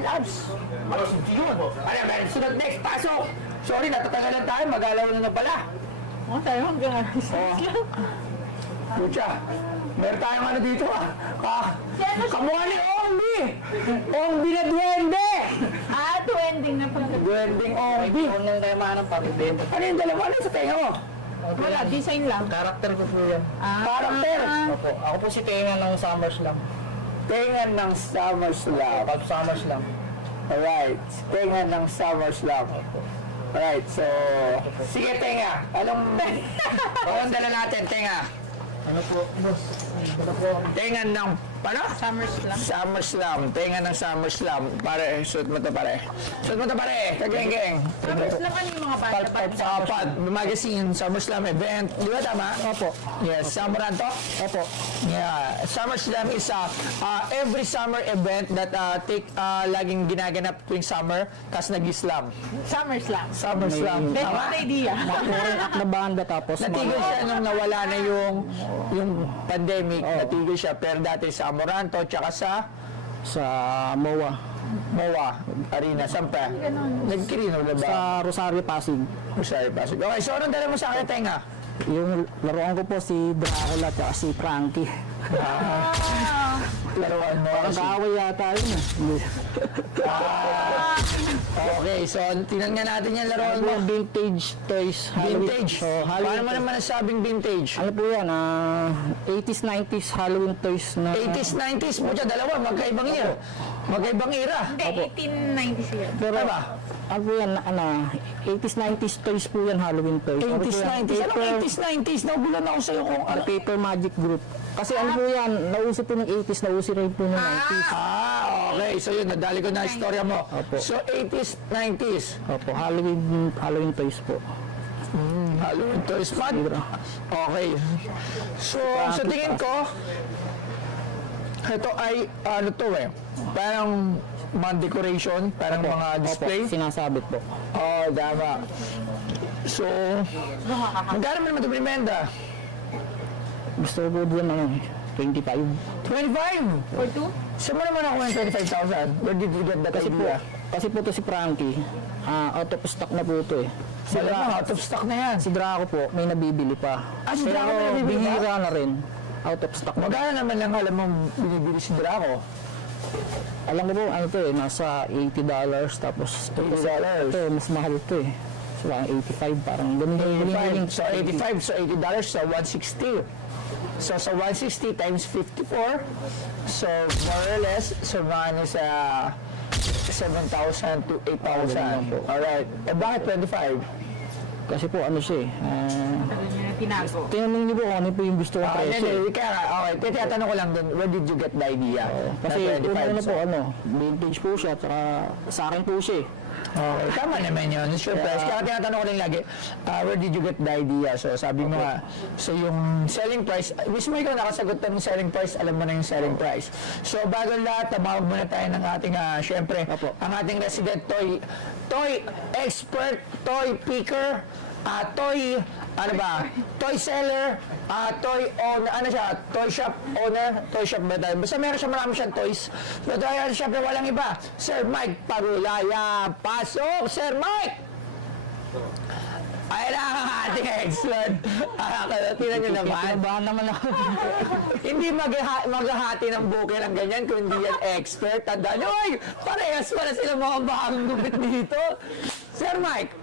Labs. Yun. Ano, meron sunod next, pasok. Sorry, natatagalan tayo, mag-alaw na pala. Tayo hanggang Pucha, meron tayong ano dito kamukha ni Ongbi. Ongbi na duwende. Trending na pala. Duwending Ongbi. Unang tayo mahanap pag-ibenta. Ano yung dalawa? Ano sa tenga mo? Wala, design lang. Karakter ko po yan. Karakter. Opo. Ako po si Tenga ng SummerSlam. Tenga ng SummerSlam. Pag SummerSlam. Alright, tenga ng SummerSlam. Alright, so, sige tenga. Anong dala natin, tenga? Ano po, boss? Ano po? Tenga ng, ano? SummerSlam. SummerSlam. Tenga ng SummerSlam. Pare, suot mo to pare. Suot mo to pare. Kageng-geng. SummerSlam ano yung mga bata? Apat. Magazine, SummerSlam event. Di ba tama? Opo. Yes. Samuran to? Opo. Yeah. SummerSlam is every summer event that laging ginaganap tuwing summer, tas nag-islam. SummerSlam. SummerSlam. Then, Tama? good idea. Na banda tapos Natigil siya nung nawala na yung pandemic. Natigil siya. Pero dati sa Amoranto, tsaka sa MOA. MOA Arena. Saan pa? Nagkirino na ba? Sa Rosario Pasig. Rosario Pasig. Okay, so anong dala mo sa akin, tenga? Yung laruan ko po si Dracula at si Frankie. Laruan mo. Parang kaaway yata yun Okay, so tingnan nga natin yung laruan mo. Vintage toys. Vintage. So, Halloween Paano mo naman nasabing vintage? Ano po yan? 80s, 90s Halloween toys na... 80s, 90s mo dyan, dalawa, magkaibang year. Magkaibang era. Hindi, 1890s yan. Pero, Diba? ano po yan? 80s, 90s toys po yan, Halloween toys. 80s, 90s. Anong 80s, 90s? Nagulan ako sa'yo kung ano. Paper Magic Group. Kasi ano po yan, nauso po ng 80s, nauso rin po ng 90s. Okay. So yun, nadali ko na istorya mo. Opo. So 80s, 90s. Opo, Halloween toys po. Halloween toys. Okay. So, sa tingin ko, ito ay, ano to parang mga decoration, parang mga display. Opo, sinasabit po. Oh, tama. So, magkano mo naman ito binibenta? Gusto ko po din 25. 25! For two? Saan mo naman ako ng 25,000? Where did you get that idea? Kasi po to si Frankie, out of stock na po ito eh. Si Malamang out of stock na yan. Si Draco po, may nabibili pa. Si Draco may nabibili pa? bihira na rin. Out of stock na. Magkano naman lang alam mong binibili si Draco? Alam mo po, ano to eh, nasa $80 tapos $80. ito, mas mahal to eh. So, parang 85, parang ganun yung 85. So 85, so $80, so 160. So sa 160 times 54, so more or less, so mga sa 7,000 to 8,000. Alright. Eh bakit 25? Kasi po ano siya eh. Tinago. Tinanong niyo po kung ano po yung gusto kong presyo. Hindi, kaya nga, okay. Tinatanong ko lang din, where did you get the idea? Kasi Na 25, una so- po vintage po siya, tsaka sa akin po siya eh. Okay, tama naman yun. It's your price. Kaya tinatanong ko rin lagi, where did you get the idea? So sabi mo nga, so yung selling price, mismo ikaw nakasagot ng selling price, alam mo na yung selling price. So bago lahat, tumawag muna tayo ng ating, syempre, ang ating resident toy expert, toy picker, toy, ano ba, toy seller, toy owner, ano siya, toy shop owner, toy shop ba tayo? Basta meron siya, marami siyang toys. So toy shop na walang iba, Sir Mike Pagulaya. Pasok, Sir Mike! Ay lang ang ating expert. Tinan nyo naman. Pinabahan naman ako. Hindi maghahati ng buke ng ganyan kung hindi yan expert. Tandaan nyo, oy, parehas pala sila mga bakang gupit dito. Sir Mike.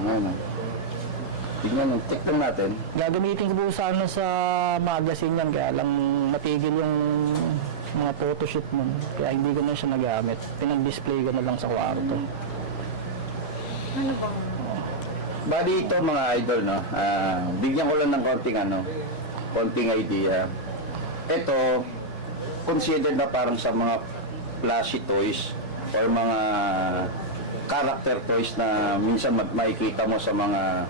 Ngayon, tingnan mo, check lang natin. Gagamitin ko po sana sa magazine yan, kaya lang matigil yung mga photoshoot mo. Kaya hindi ko na siya nagamit. Pinag-display ko na lang sa kwarto. Bali ito mga idol, no? Bigyan ko lang ng konting idea. Ito, considered na parang sa mga flashy toys or mga character toys na minsan makikita mo sa mga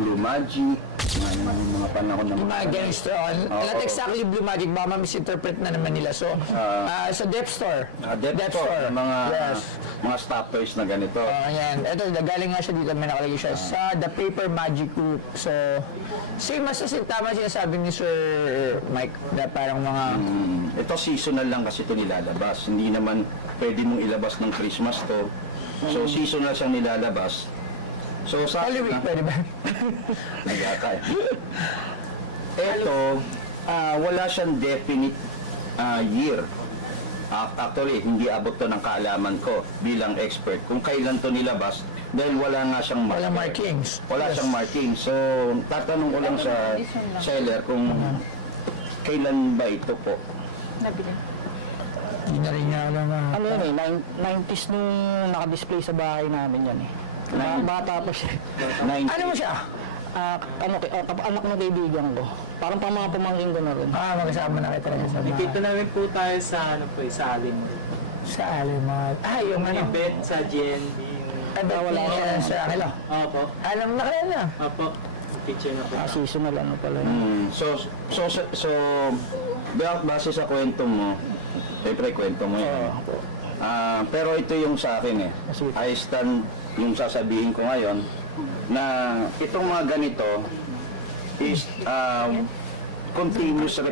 Blue Magic, mga panahon ng Mga gangster. Not exactly Blue Magic, baka misinterpret na naman nila. So, sa Depth Store. Depth Store, Yes. mga stoppers na ganito. Ayan. Ito, galing nga siya dito. May nakalagay siya sa The Paper Magic Group. So, same as tama sinasabi ni Sir Mike na parang mga... Ito seasonal lang kasi ito nilalabas. Hindi naman pwede mong ilabas ng Christmas to. So seasonal siyang nilalabas. So sa Holy Week, pwede ba? Nagakay. Ito, wala siyang definite year. Actually, hindi abot to ng kaalaman ko bilang expert kung kailan to nilabas dahil wala nga siyang Walang marker. markings. Wala Yes. siyang marking. So, tatanong ko lang sa seller kung kailan ba ito po. Nabili. Hindi na rin niya alam na. Ano yun eh, 90s nung nakadisplay sa bahay namin yan eh. Bata pa siya. 90. Ano mo siya? Anak ng kaibigan ko. Parang mga pamangkin ko na rin. Magkasama na kayo talaga sa bahay. Nakita namin po tayo sa sa Alin. Sa Alimat. Yung ano? Event sa GNB. Ay, ba't wala siya sa Angelo? Opo. Alam na kayo na. Opo. Picture na po. Seasonal ano pala yun. So, base sa kwento mo, siyempre kwento mo yun. Pero ito yung sa akin eh. I stand yung sasabihin ko ngayon na itong mga ganito is continuous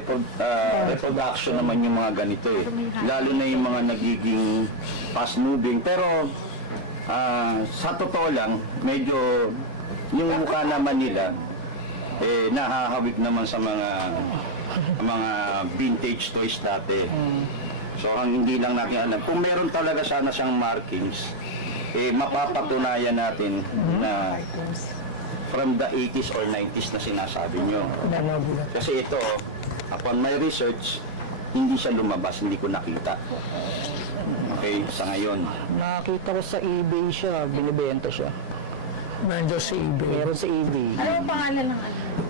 reproduction naman yung mga ganito eh. Lalo na yung mga nagiging fast moving. Pero sa totoo lang, medyo yung mukha naman nila nahahawik naman sa mga vintage toys dati. So ang hindi lang natin alam, kung meron talaga sana siyang markings, mapapatunayan natin na from the 80s or 90s na sinasabi nyo. Kasi ito, upon my research, hindi siya lumabas, hindi ko nakita. Okay, sa ngayon. Nakita ko sa eBay siya, binibenta siya. Meron sa eBay. Meron sa eBay. Ano ang pangalan ng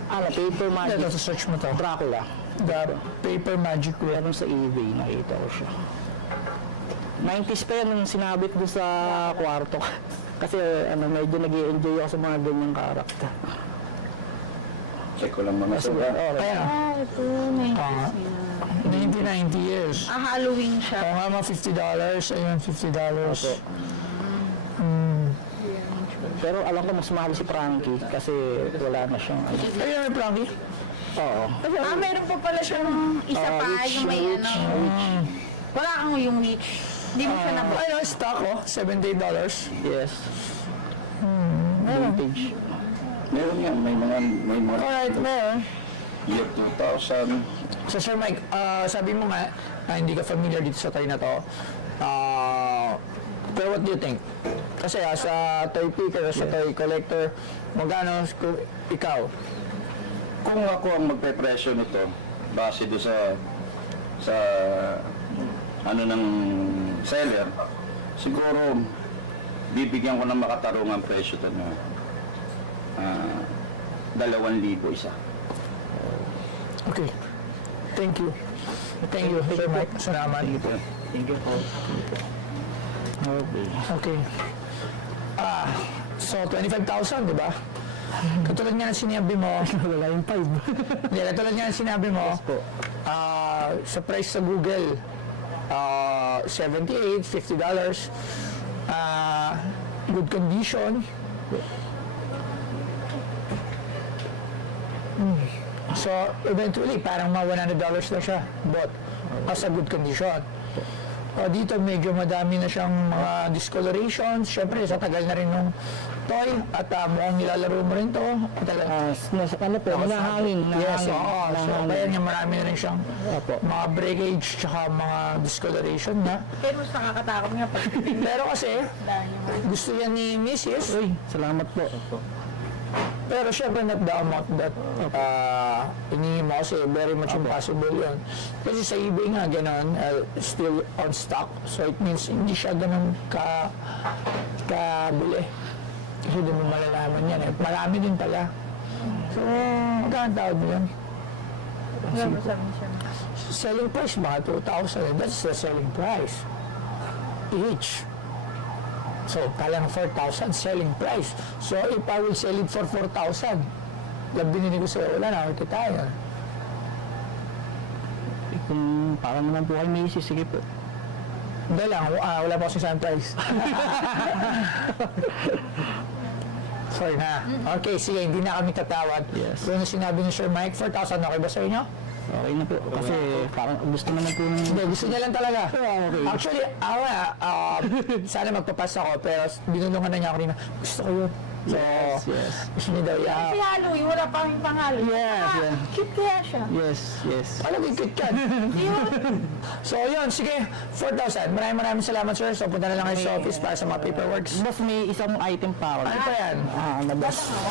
ano? Paper Magic. Ito, search mo to. Dracula. The Paper Magic Group. Meron sa eBay, nakita ko siya. 90s pa yan nung sinabit doon sa kwarto. Kasi medyo nag-i-enjoy ako sa mga ganyang karakter. Check ko lang mga soba. Ayan. Ito, 1990 years. Halloween siya. Kung nga mga $50, ayun, $50. Pero alam ko mas mahal si Frankie kasi wala na siyang ano. Ayun, may Frankie. Oo. Meron pa pala siya ng isa pa, yung may ano. Wala kang yung witch. Hindi mo siya nabot. Ayun, stock $78. Yes. Vintage. Meron yan, may mga Alright, meron. year 2000. So Sir Mike, sabi mo nga, hindi ka familiar dito sa toy na to. Pero what do you think? Kasi as a toy picker, as a toy collector, magkano ikaw? Kung ako ang magpe-presyo nito, base do sa ano ng seller, siguro bibigyan ko ng makatarungang presyo ito na 2,000 isa. Okay. Thank you. Thank you, Sir Mike. Salamat. Thank you po. Okay. Okay. So 25,000, di ba? Katulad nga ng sinabi mo, Wala yung 5. hindi, katulad nga ng sinabi mo, sa price sa Google, $78, $50, good condition. So, eventually, parang mga $100 na siya bought as a good condition. Dito medyo madami na siyang mga discolorations. Siyempre, sa tagal na rin ng toy at mukhang nilalaro mo rin to. Ano po, nahangin. Yes, oo. So, Nahangin. kaya nga marami na rin siyang Opo. mga breakage tsaka mga discoloration na. Pero mas nakakatakot nga pag Pero kasi, gusto yan ni Mrs. Uy, salamat po. Pero syempre not the amount that hinihingi mo kasi very much impossible yun. Kasi sa eBay nga gano'n, still on stock. So it means hindi siya ganun kabili. Kasi hindi mo malalaman yan. At marami din pala. So, magkano tawad mo yun? Selling price baka 2,000. That's the selling price. Each. So, kala ng 4,000 selling price. So, if I will sell it for 4,000, love binili ko sa'yo, wala na, okay tayo. Eh, kung para naman po kay Macy's, sige po. Hindi lang, wala pa kasi surprise. Sorry na. Okay, sige, hindi na kami tatawad. Yes. Kung sinabi ni Sir Mike, 4,000 okay ba sa inyo? Okay na po. Kasi parang gusto naman po ng... Hindi, gusto niya lang talaga. Okay. Actually, sana magpapas ako, pero binulungan na niya ako rin na, gusto ko yun. So, Yes. gusto niya daw, yeah. Si Halloween, wala pa kami pangalan. Yes, yeah. Cute kaya siya. Yes. Alam, ikit ka. So, yun, sige, 4,000. Maraming salamat, sir. So, punta na lang kayo sa office para sa mga paperworks. Boss, may isang item pa ako. Ano pa yan? Boss.